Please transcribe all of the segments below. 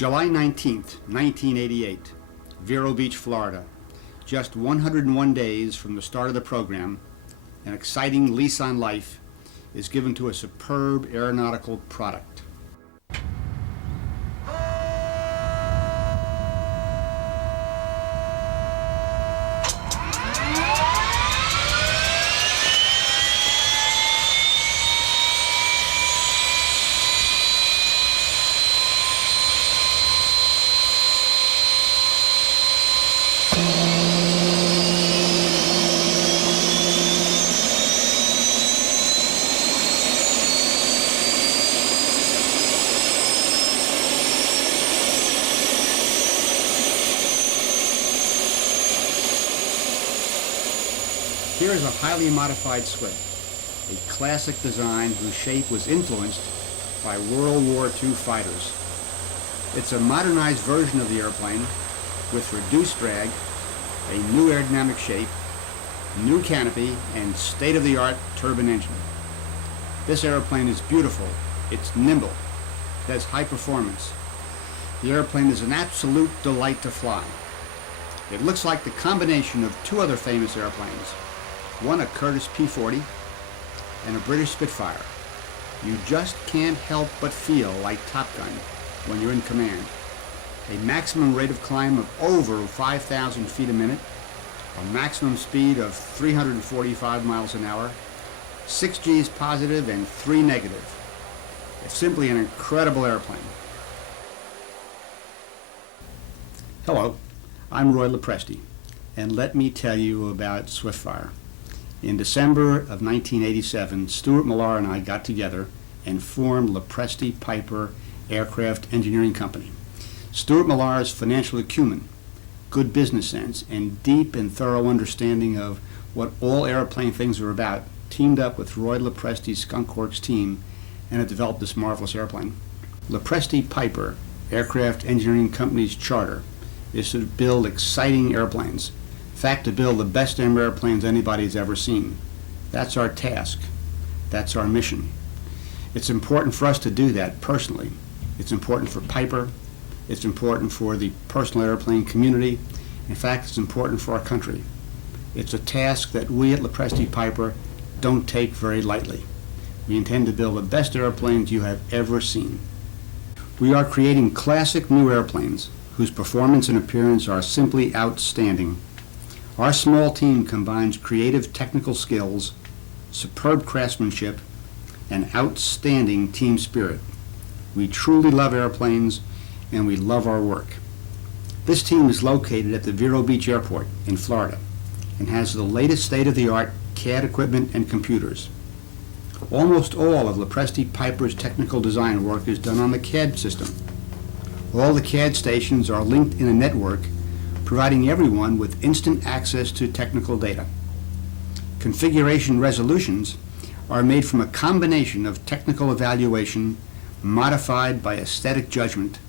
July 19th, 1988, Vero Beach, Florida. Just 101 days from the start of the program, an exciting lease on life is given to a superb aeronautical product. Here is a highly modified Swift, a classic design whose shape was influenced by World War II fighters. It's a modernized version of the airplane with reduced drag, a new aerodynamic shape, new canopy, and state-of-the-art turbine engine. This airplane is beautiful, it's nimble, it has high performance. The airplane is an absolute delight to fly. It looks like the combination of two other famous airplanes, one a Curtiss P-40 and a British Spitfire. You just can't help but feel like Top Gun when you're in command. A maximum rate of climb of over 5,000 feet a minute, a maximum speed of 345 miles an hour, 6 G's positive and 3 negative. It's simply an incredible airplane. Hello, I'm Roy Lopresti, and let me tell you about SwiftFIRE. In December of 1987, Stuart Millar and I got together and formed Lopresti Piper Aircraft Engineering Company. Stuart Millar's financial acumen, good business sense, and deep and thorough understanding of what all airplane things are about teamed up with Roy Lopresti's Skunk Works team and have developed this marvelous airplane. Lopresti Piper Aircraft Engineering Company's charter is to build exciting airplanes. In fact, to build the best airplanes anybody's ever seen. That's our task. That's our mission. It's important for us to do that personally. It's important for Piper. It's important for the personal airplane community. In fact, it's important for our country. It's a task that we at Lopresti Piper don't take very lightly. We intend to build the best airplanes you have ever seen. We are creating classic new airplanes whose performance and appearance are simply outstanding. Our small team combines creative technical skills, superb craftsmanship, and outstanding team spirit. We truly love airplanes, and we love our work. This team is located at the Vero Beach Airport in Florida and has the latest state-of-the-art CAD equipment and computers. Almost all of Lopresti Piper's technical design work is done on the CAD system. All the CAD stations are linked in a network, providing everyone with instant access to technical data. Configuration resolutions are made from a combination of technical evaluation modified by aesthetic judgment,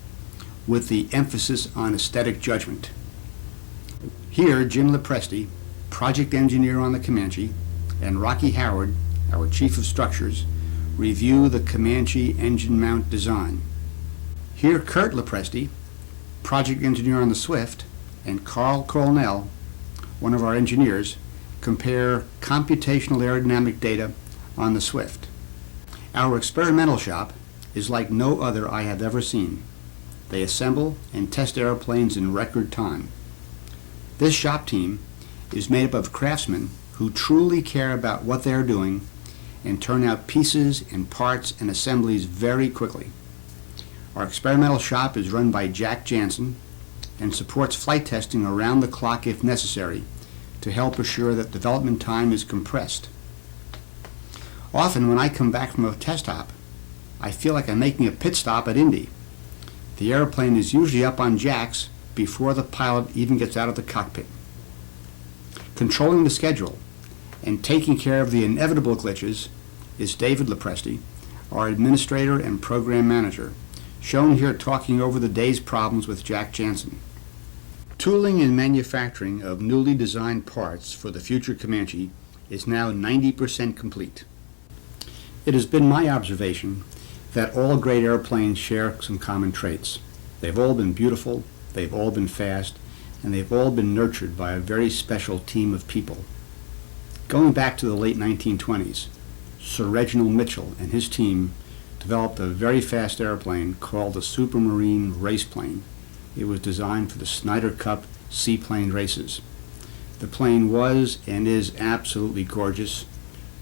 with the emphasis on aesthetic judgment. Here, Jim Lopresti, project engineer on the Comanche, and Rocky Howard, our chief of structures, review the Comanche engine mount design. Here, Kurt Lopresti, project engineer on the Swift, and Carl Cornell, one of our engineers, compare computational aerodynamic data on the Swift. Our experimental shop is like no other I have ever seen. They assemble and test airplanes in record time. This shop team is made up of craftsmen who truly care about what they are doing and turn out pieces and parts and assemblies very quickly. Our experimental shop is run by Jack Jansen and supports flight testing around the clock if necessary to help assure that development time is compressed. Often when I come back from a test hop, I feel like I'm making a pit stop at Indy. The airplane is usually up on jacks before the pilot even gets out of the cockpit. Controlling the schedule and taking care of the inevitable glitches is David Lopresti, our administrator and program manager, shown here talking over the day's problems with Jack Jansen. Tooling and manufacturing of newly designed parts for the future Comanche is now 90% complete. It has been my observation that all great airplanes share some common traits. They've all been beautiful, they've all been fast, and they've all been nurtured by a very special team of people. Going back to the late 1920s, Sir Reginald Mitchell and his team developed a very fast airplane called the Supermarine Raceplane. It was designed for the Snyder Cup seaplane races. The plane was and is absolutely gorgeous.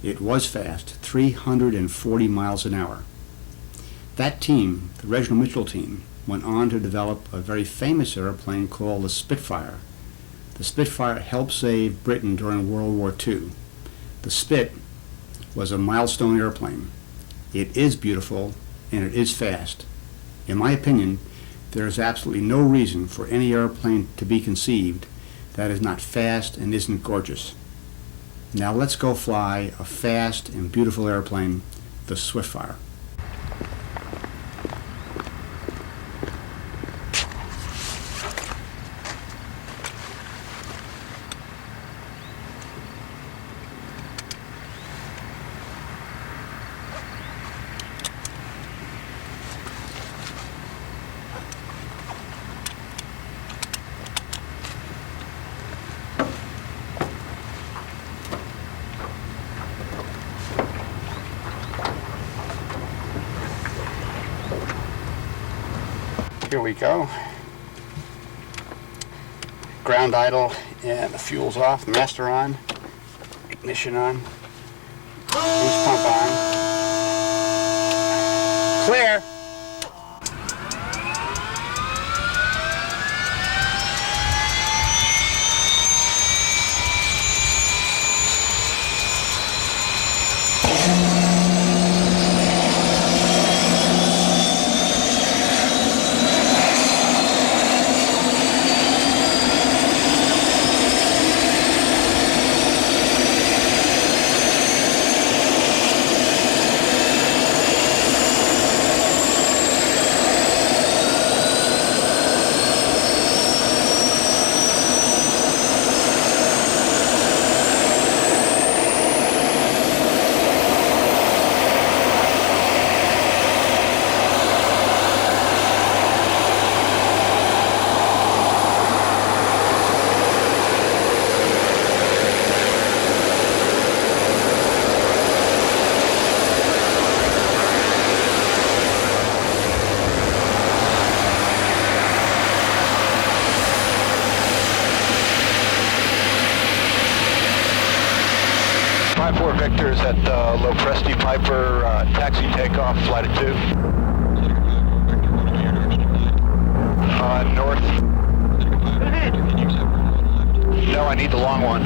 It was fast, 340 miles an hour. That team, the Reginald Mitchell team, went on to develop a very famous airplane called the Spitfire. The Spitfire helped save Britain during World War II. The Spit was a milestone airplane. It is beautiful and it is fast. In my opinion, there is absolutely no reason for any airplane to be conceived that is not fast and isn't gorgeous. Now let's go fly a fast and beautiful airplane, the SwiftFIRE. Here we go. Ground idle and the fuel's off, master on, ignition on, boost pump on. Clear! Four Victors at Lopresti Piper, taxi takeoff, flight of 2. North. No, I need the long one.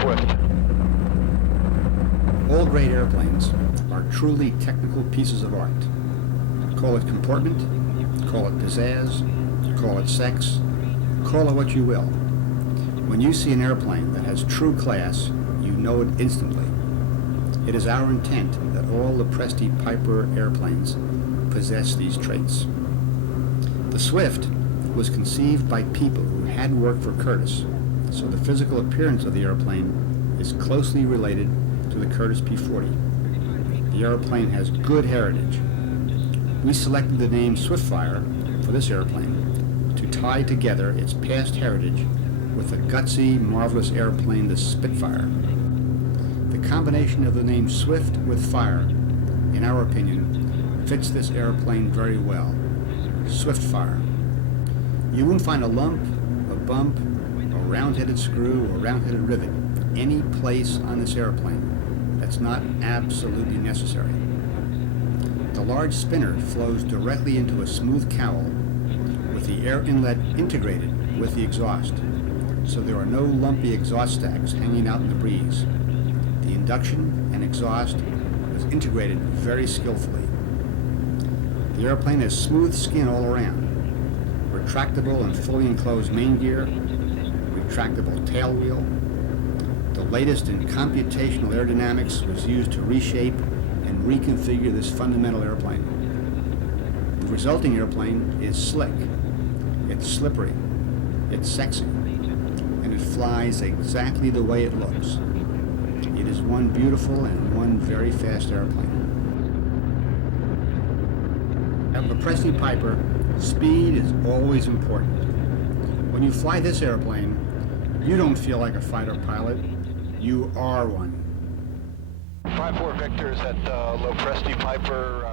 Swift. All great airplanes are truly technical pieces of art. Call it comportment, call it pizzazz, call it sex, call it what you will. When you see an airplane that has true class, you know it instantly. It is our intent that all Lopresti Piper airplanes possess these traits. The Swift was conceived by people who had worked for Curtiss, so the physical appearance of the airplane is closely related to the Curtiss P-40. The airplane has good heritage. We selected the name SwiftFIRE for this airplane to tie together its past heritage with the gutsy, marvelous airplane, the Spitfire. The combination of the name Swift with fire, in our opinion, fits this airplane very well. SwiftFIRE. You won't find a lump, a bump, a round-headed screw, or round-headed rivet any place on this airplane that's not absolutely necessary. The large spinner flows directly into a smooth cowl with the air inlet integrated with the exhaust, so there are no lumpy exhaust stacks hanging out in the breeze. The induction and exhaust was integrated very skillfully. The airplane has smooth skin all around, retractable and fully enclosed main gear, retractable tail wheel. The latest in computational aerodynamics was used to reshape and reconfigure this fundamental airplane. The resulting airplane is slick, it's slippery, it's sexy, and and it flies exactly the way it looks. It is one beautiful and one very fast airplane. At Lopresti Piper, speed is always important. When you fly this airplane, you don't feel like a fighter pilot, you are one. 5-4 Victor is at Lopresti Piper.